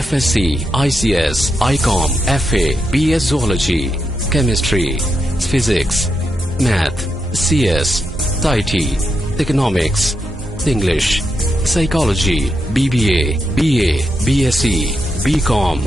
FSC, ICS, ICOM, FA, BS Zoology, Chemistry, Physics, Math, CS, IT, Economics, English, Psychology, BBA, BA, BSc, BCom।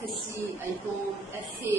FSC, ICOM, FA,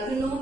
You know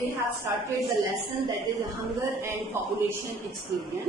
we have started the lesson that is hunger and population exclusion,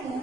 2,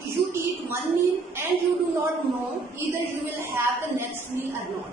you eat 1 meal and you do not know either you will have the next meal or not,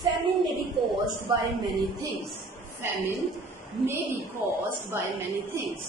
famine may be caused by many things. Famine may be caused by many things.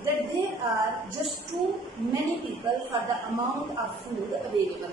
that there are just too many people for the amount of food available.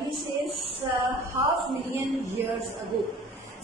he says 500,000 years ago,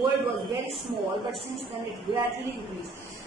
world was very small but since then it gradually increased.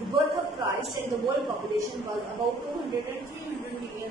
the birth of Christ and the world population was about 200 and 300 million।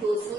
200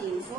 300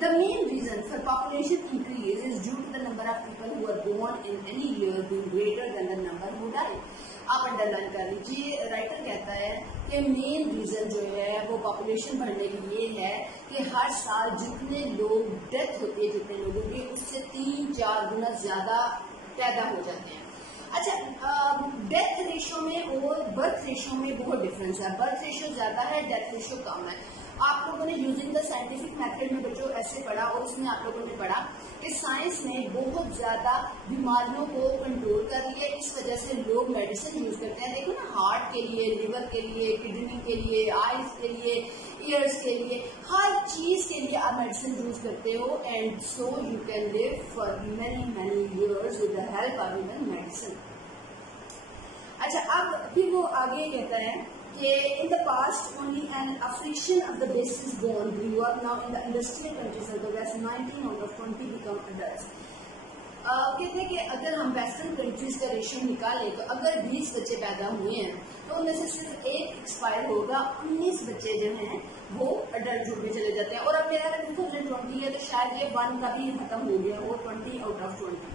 The main reason for population increase is due to the number of people who are born in any year being greater than the number who die. آپ under line کر لیجیے. Writer کہتا ہے کہ main reason جو ہے وہ population بڑھنے کی یہ ہے کہ ہر سال جتنے لوگ ڈیتھ ہوتی ہے جتنے لوگوں کی اس سے 3-4 گنا زیادہ پیدا ہو جاتے ہیں. اچھا ڈیتھ ریشو میں اور برتھ ریشو میں بہت ڈفرینس ہے. برتھ ریشو زیادہ ہے, ڈیتھ ریشو کم ہے. آپ لوگوں نے یوزنگ دا سائنٹیفک میتھڈ میں بچوں ایسے پڑھا اور اس میں آپ لوگوں نے پڑھا کہ سائنس نے بہت زیادہ بیماریوں کو کنٹرول کر لیا. اس وجہ سے لوگ میڈیسن یوز کرتے ہیں. دیکھو نا, ہارٹ کے لیے, لیور کے لیے, کڈنی کے لیے, آئیز کے لیے, ایئرس کے لیے, ہر چیز کے لیے آپ میڈیسن یوز کرتے ہو. And so you can live for many years with the help of even medicine. اچھا اب پھر وہ آگے کہتا ہے کہ in the past only an affliction of the basis born grew up. Now in the industrial countries of the West 19 out of 20 become adults. کہتے ہیں کہ اگر ہم ویسٹرن کنٹریز کا ریشو نکالیں تو اگر 20 بچے پیدا ہوئے ہیں تو ان میں سے صرف ایک ایکسپائر ہوگا, 19 بچے جو ہیں وہ اڈلٹ میں چلے جاتے ہیں. اور اب میرا 2020 ہے تو شاید یہ 1 کا بھی ختم ہو گیا ہو, 20 out of 20.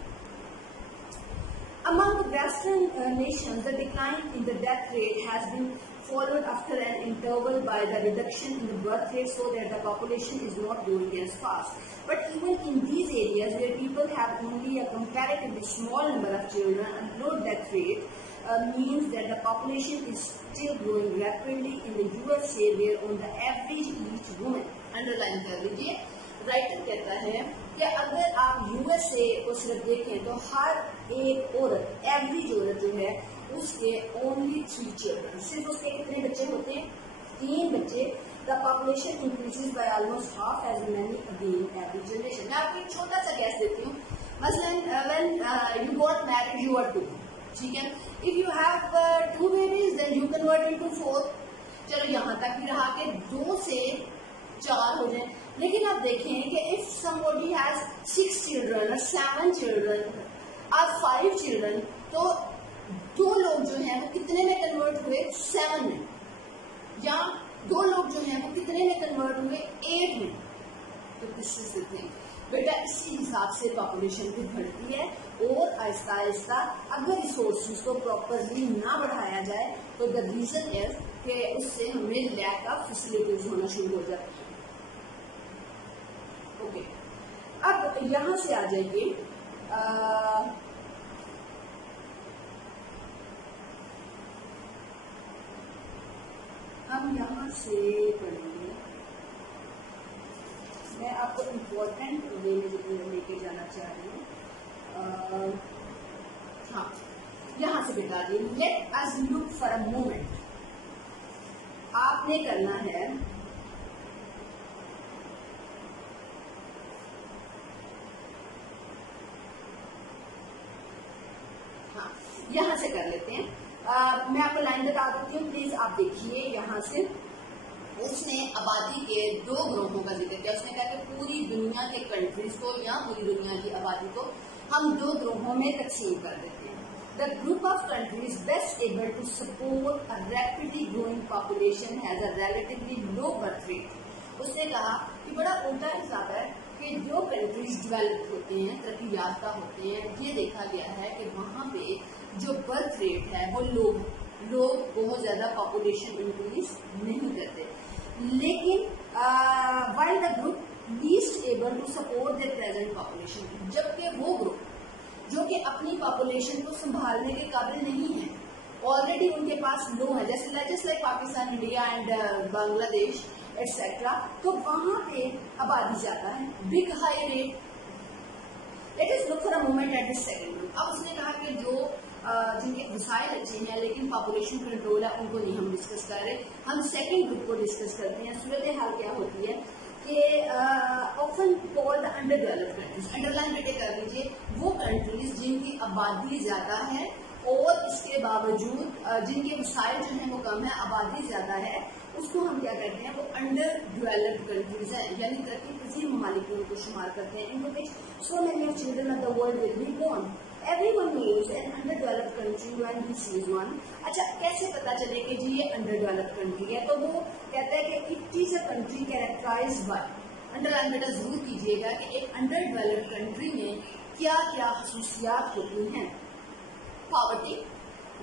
Among the Western nations, the decline in the death rate has been followed after an interval by the reduction in the birth rate so that the population is not growing as fast. But even in these areas where people have only a comparatively small number of children, a low death rate means that the population is still growing rapidly in the USA where on the average each woman. Underline kar lijiye. Writer کہتا ہے کہ اگر آپ U S A کو صرف دیکھیں تو ہر ایک عورت, ایوریج عورت جو ہے اس کے only 3 children, صرف اس کے کتنے بچے ہوتے ہیں؟ 3 بچے. The population increases by almost half as many again every generation. میں آپ کو ایک چھوٹا سا گیس دیتی ہوں. مثلا when you got married you are 2, ٹھیک ہے. if you have 2 babies then you convert into 4. چلو یہاں تک بھی رہا کہ 2 سے 4 ہو جائیں. لیکن آپ دیکھیں کہ if somebody has 6 children or 7 children or 5 children تو 2 لوگ جو ہیں وہ کتنے میں کنورٹ ہوئے؟ 7 میں. یا 2 لوگ جو ہیں وہ کتنے میں کنورٹ ہوئے؟ 8 میں. تو کس سے تھے بیٹا, اسی حساب سے پاپولیشن بھی بڑھتی ہے. اور آہستہ آہستہ اگر ریسورسز کو پراپرلی نہ بڑھایا جائے تو دا ریزن از کہ اس سے ہمیں لیک آف فیسلٹیز ہونا شروع ہو جاتی ہے. اوکے, اب یہاں سے آ جائیے ہم یہاں سے پڑھیں گے. میں آپ کو امپورٹنٹ وے میں لے کے جانا چاہ رہی ہوں. ہاں یہاں سے بتا دیے. Let us look for a moment. آپ نے کرنا ہے یہاں سے کر لیتے ہیں. میں آپ کو لائن بتا دیتی ہوں, پلیز آپ دیکھیے. یہاں سے اس نے آبادی کے 2 گروہوں کا ذکر کیا. اس نے کہا کہ پوری دنیا کے کنٹریز کو یا پوری دنیا کی آبادی کو ہم 2 گروہوں میں تقسیم کر دیتے ہیں. The group of countries best able to support a rapidly growing population has a relatively low birth rate. اس نے کہا کہ بڑا الٹا حساب ہے کہ جو کنٹریز ڈیولپ ہوتے ہیں, ترقی یافتہ ہوتے ہیں, یہ دیکھا گیا ہے کہ وہاں پہ جو برتھ ریٹ ہے وہ لوگ بہت زیادہ پاپولیشن انکریز نہیں کرتے. لیکن while the group least able to support their present population, جبکہ وہ گروپ جو کہ اپنی پاپولیشن کو سنبھالنے کے قابل نہیں ہے, آلریڈی ان کے پاس لو ہے, جیسے just like Pakistan, India and Bangla Desh etcetera, تو وہاں پہ آبادی زیادہ ہے, big high rate. Let us look for a moment at this second group. اب اس نے کہا کہ جو جن کے وسائل اچھے ہیں لیکن پاپولیشن کنٹرول ہے ان کو نہیں ہم ڈسکس کر رہے, ہم سیکنڈ گروپ کو ڈسکس کرتے ہیں. صورتحال کیا ہوتی ہے کہ often called under developed countries. Under line بیٹے کر لیجیے, وہ کنٹریز جن کی آبادی زیادہ ہے اور اس کے باوجود جن کے وسائل جو ہیں وہ کم ہے, آبادی زیادہ ہے, اس کو ہم کیا کہتے ہیں, وہ انڈر ڈیولپڈ کنٹریز ہیں, یعنی ترقی پذیر ممالک میں ان کو شمار کرتے ہیں. ان کو so many of children of the world will be born. Everyone knows an underdeveloped country when he sees one. اچھا کیسے پتا چلے کہ جی یہ انڈر ڈیولپڈ کنٹری ہے؟ تو وہ کہتا ہے کہ it is a country characterized by. Underline بیٹا ضرور کیجیے گا کہ ایک انڈر ڈیولپڈ کنٹری میں کیا کیا خصوصیات ہوتی ہیں. پاورٹی,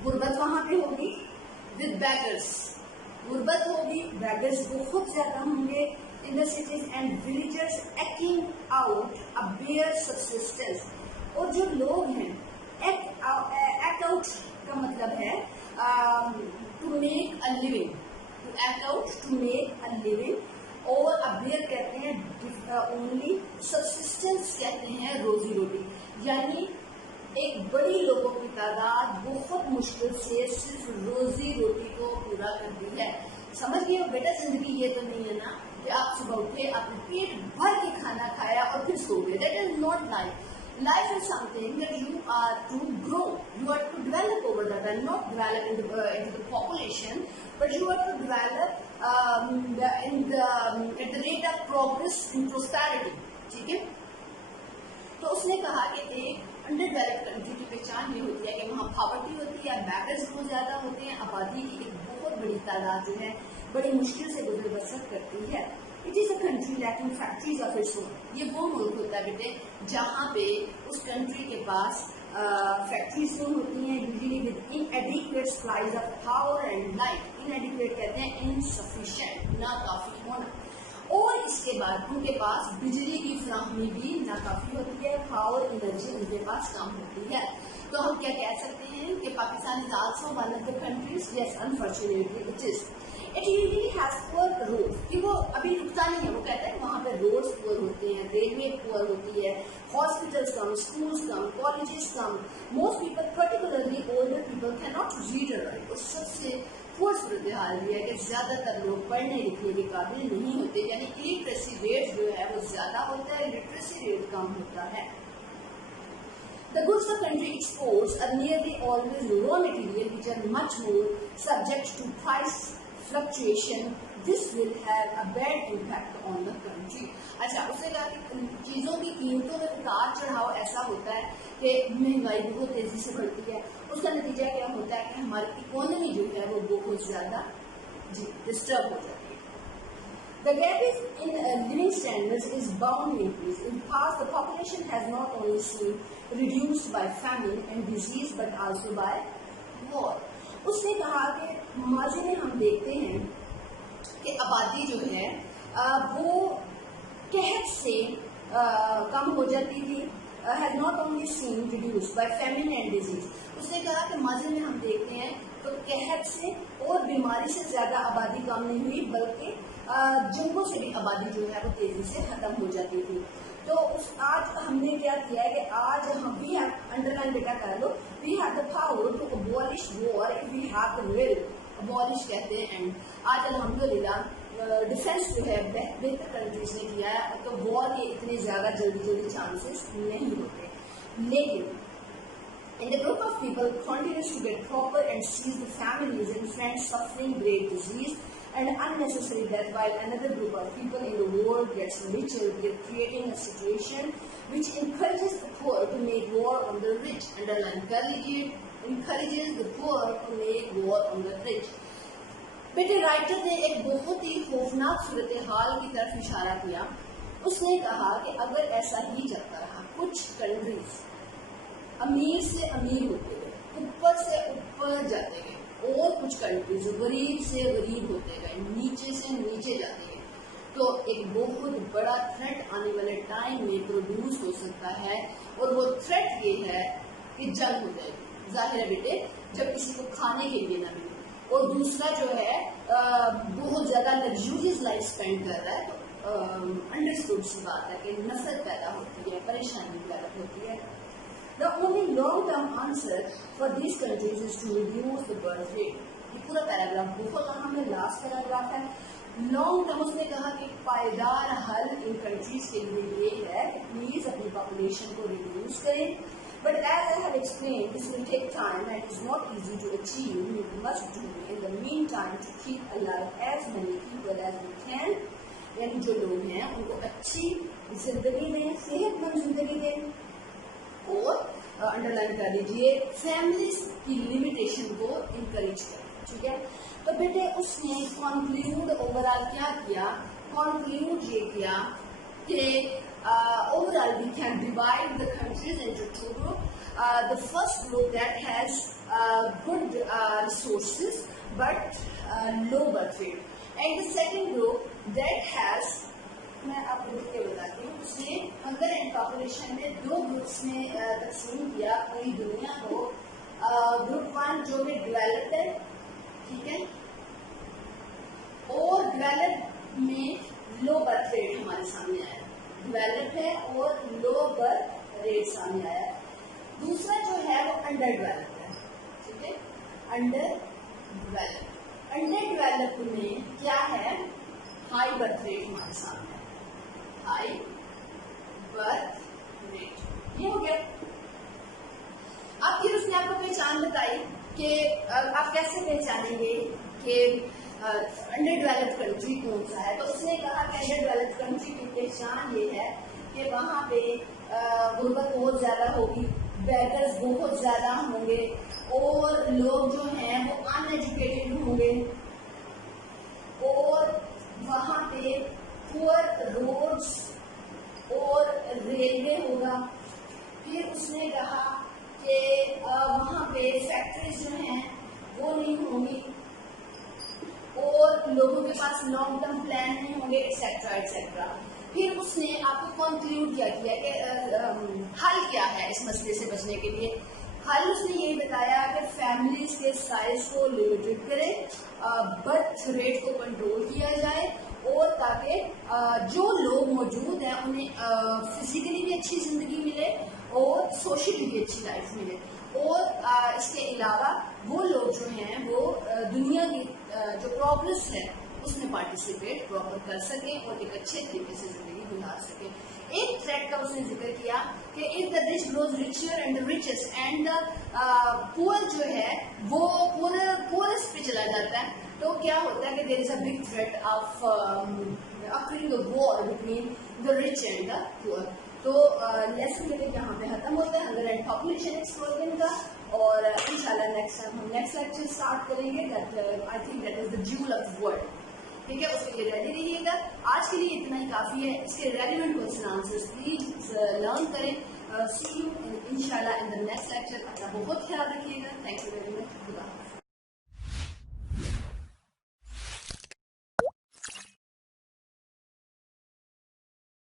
غربت وہاں پہ ہوگی ود بیگرس, غربت ہوگی, بیگرس بہت زیادہ ہوں گے in the cities and villagers acting out a bare subsistence. اور جو لوگ ہیں act out کا مطلب ہے to make a living, to act out to make a living, اور a bare کہتے ہیں only, subsistence کہتے ہیں روزی روٹی, یعنی ایک بڑی لوگوں کی تعداد بہت مشکل سے صرف روزی روٹی کو پورا کرتی ہے. سمجھ گئے ہو بیٹا, زندگی یہ تو نہیں ہے نا کہ آپ صبح اٹھے, آپ نے پیٹ بھر کے کھانا کھایا اور پھر سو گئے. That is not life. Life is something that you are to grow, you are to develop over that, and not develop into the population, but you are to develop at the rate of progress in prosperity. ٹھیک ہے, تو اس نے کہا کہ ایک under developed country کی پہچان یہ ہوتی ہے کہ وہاں پاورٹی ہوتی ہے, بیگرز بہت زیادہ ہوتے ہیں, آبادی کی ایک بہت بڑی تعداد جو ہے بڑی مشکل سے گزر بسر کرتی ہے. It is a country lacking factories of its own. یہ وہ ملک ہوتا ہے بیٹے جہاں پہ اس کنٹری کے پاس فیکٹریز نہیں ہوتی ہیں, usually with inadequate supplies of power and light. Inadequate کہتے ہیں insufficient, ناکافی ہونا. اور اس کے بعد ان کے پاس بجلی کی فراہمی بھی ناکافی ہوتی ہے, پاور انرجی ان کے پاس کم ہوتی ہے. تو ہم کیا کہہ سکتے ہیں کہ Pakistan is also one of the countries, yes unfortunately it is. It usually has poor roads. کہ وہ ابھی رکتا نہیں ہے, وہ کہتا ہے کہ وہاں پہ روڈز پور ہوتے ہیں, ریلوے پور ہوتی ہے, ہاسپٹلس کم, اسکولس کم, کالجز کم. Most people particularly older people cannot read or write. اور سب سے پور صورتحال بھی ہے کہ زیادہ تر لوگ پڑھنے لکھنے کے قابل نہیں ہوتے, یعنی illiteracy rate جو ہے وہ زیادہ ہوتا ہے, literacy rate کم ہوتا ہے. The goods the country exports are nearly always raw material which are much more subject to price fluctuation. This will have a bad impact on the country. اچھا, اس نے کہا کہ چیزوں کی قیمتوں میں اتار چڑھاؤ ایسا ہوتا ہے کہ مہنگائی بہت تیزی سے بڑھتی ہے. اس کا نتیجہ کیا ہوتا ہے کہ ہماری اکانومی جو ہے وہ بہت زیادہ ڈسٹرب ہو جاتی ہے. The gap in living standards is bound to increase. In the past, the population has not only been reduced by famine and disease, but also by war. اس نے کہا کہ ماضی میں ہم دیکھتے ہیں کہ آبادی جو ہے وہ قحط سے کم ہو جاتی تھی, has not only been reduced by famine and disease. اس نے کہا کہ ماضی میں ہم دیکھتے ہیں تو قحط سے اور بیماری سے زیادہ آبادی کم نہیں ہوئی, بلکہ جنگوں سے بھی آبادی جو ہے وہ تیزی سے ختم ہو جاتی تھی. تو آج ہم نے کیا کیا ہے کہ آج ہم بھی انڈر لائن بیٹا کر لو, we have the power to abolish war if we have the will. Abolish کہتے ہیں اینڈ. آج الحمدللہ ڈیفینس جو ہے بہتر کنٹریز نے کیا ہے, تو وار کے اتنے زیادہ جلدی چانسز نہیں ہوتے. لیکن and the group of people continues to get proper and sees the families and friends suffering great disease and unnecessary death, while another group of people in the world gets richer, creating a situation which encourages the poor to make war on the rich. Underline curly, encourages the poor to make war on the rich. بیٹے writer نے ایک بہت ہی خوفناک صورتحال کی طرف اشارہ کیا. اس نے کہا کہ اگر ایسا ہی چلتا رہا, کچھ کنٹریز امیر سے امیر ہوتے گئے, اوپر سے اوپر جاتے گئے, اور کچھ کنٹریز غریب سے غریب ہوتے گئے, نیچے سے نیچے جاتے گئے, تو ایک بہت بڑا تھریٹ آنے والے ٹائم میں پروڈیوس ہو سکتا ہے. اور وہ تھریٹ یہ ہے کہ جنگ ہو جائے گی. ظاہر ہے بیٹے جب کسی کو کھانے کے لیے نہ ملے, اور دوسرا جو ہے بہت زیادہ لگژریس لائف اسپینڈ کر رہا ہے, تو انڈرسٹوڈ سی بات ہے کہ نفرت پیدا ہوتی ہے, پریشانی پیدا ہوتی ہے. The only long-term answer for these countries is to reduce the birth rate. یہ پورا پیراگراف بہت اہم ہے, لاسٹ پیراگراف ہے. لانگ ٹرم اس نے کہا کہ پائیدار حل ان کنٹریز کے لیے یہ ہے کہ پلیز اپنی پاپولیشن کو ریڈیوس کریں. But as I have explained, this will take time and it is not easy to achieve. We must do in the meantime to keep alive as many people as we can. یعنی جو لوگ ہیں ان کو اچھی زندگی دیں, صحت مند زندگی دیں. اور انڈر لائن کر لیجیے فیملیز کی لمیٹیشن کو انکریج کریں. ٹھیک ہے, تو بیٹے اس نے کنکلوڈ اوور آل کیا کیا, کنکلوڈ یہ کیا کہ overall we can divide the countries into two groups. the first group that has good resources but low birth rate, and the second group that has, میں آپ کو دیکھ کے بتاتی ہوں, اس نے ہنگر اینڈ پاپولیشن میں 2 گروپس میں تقسیم کیا پوری دنیا کو. گروپ 1 جو کہ ڈیولپڈ ہے, ٹھیک ہے, اور ڈیولپ میں لو برتھ ریٹ ہمارے سامنے آیا, ڈیولپ ہے اور لو برتھ ریٹ سامنے آیا. دوسرا جو ہے وہ انڈر ڈیولپ ہے, ٹھیک ہے, انڈر ڈیولپ. انڈر ڈیولپ میں کیا ہے, ہائی برتھ ریٹ ہمارے سامنے ہے, ہائی برتھ ریٹ. یہ ہو گیا. اب پھر اس نے آپ کو پہچان بتائی کہ آپ کیسے پہچانیں گے کہ انڈر ڈیولپڈ کنٹری کون سا ہے. تو اس نے کہا کہ انڈر ڈیولپڈ کنٹری کی پہچان یہ ہے کہ وہاں پہ غربت بہت زیادہ ہوگی, بیگرز بہت زیادہ ہوں گے, اور لوگ جو ہیں وہ ان ایجوکیٹڈ ہوں گے, اور وہاں پہ پور روڈز اور ریلوے ہوگا. پھر اس نے کہا کہ وہاں پہ فیکٹریز جو ہیں وہ نہیں ہوں گی, اور لوگوں کے پاس لانگ ٹرم پلان نہیں ہوں گے, ایٹسیٹرا ایٹسیٹرا. پھر اس نے آپ کو کنکلوڈ کیا کہ حل کیا ہے اس مسئلے سے بچنے کے لیے. حل اس نے یہی بتایا کہ فیملیز کے سائز کو لمیٹڈ کرے, برتھ ریٹ کو کنٹرول کیا جائے, اور تاکہ جو لوگ موجود ہیں انہیں فزیکلی بھی اچھی زندگی ملے اور سوشلی بھی اچھی لائف ملے, اور اس کے علاوہ وہ لوگ جو ہیں وہ دنیا کی جو پروگرس ہے اس میں پارٹیسپیٹ پراپر کر سکیں اور ایک اچھے طریقے سے زندگی گزار سکیں. ایک تھریٹ کا اس نے ذکر کیا کہ if the rich grows richer and the richest and the poor جو ہے وہ poorest پہ چلا جاتا ہے, تو کیا ہوتا ہے کہ there is a big threat of occurring a war between the rich and the poor. تو لیسن میرے یہاں پہ ختم ہوتا ہے ہنگر اینڈ پاپولیشن ایکسپلوژن کا, اور انشاءاللہ نیکسٹ ٹائم ہم نیکسٹ لیکچر اسٹارٹ کریں گے. I think that is the jewel of the world, ٹھیک ہے, اس کے لیے ریڈی رہیے گا. آج کے لیے اتنا ہی کافی ہے. اس کے relevant question answers please learn کریں. سی یو انشاءاللہ ان دا نیکسٹ لیکچر. اپنا بہت خیال رکھیے گا. Thank you very much.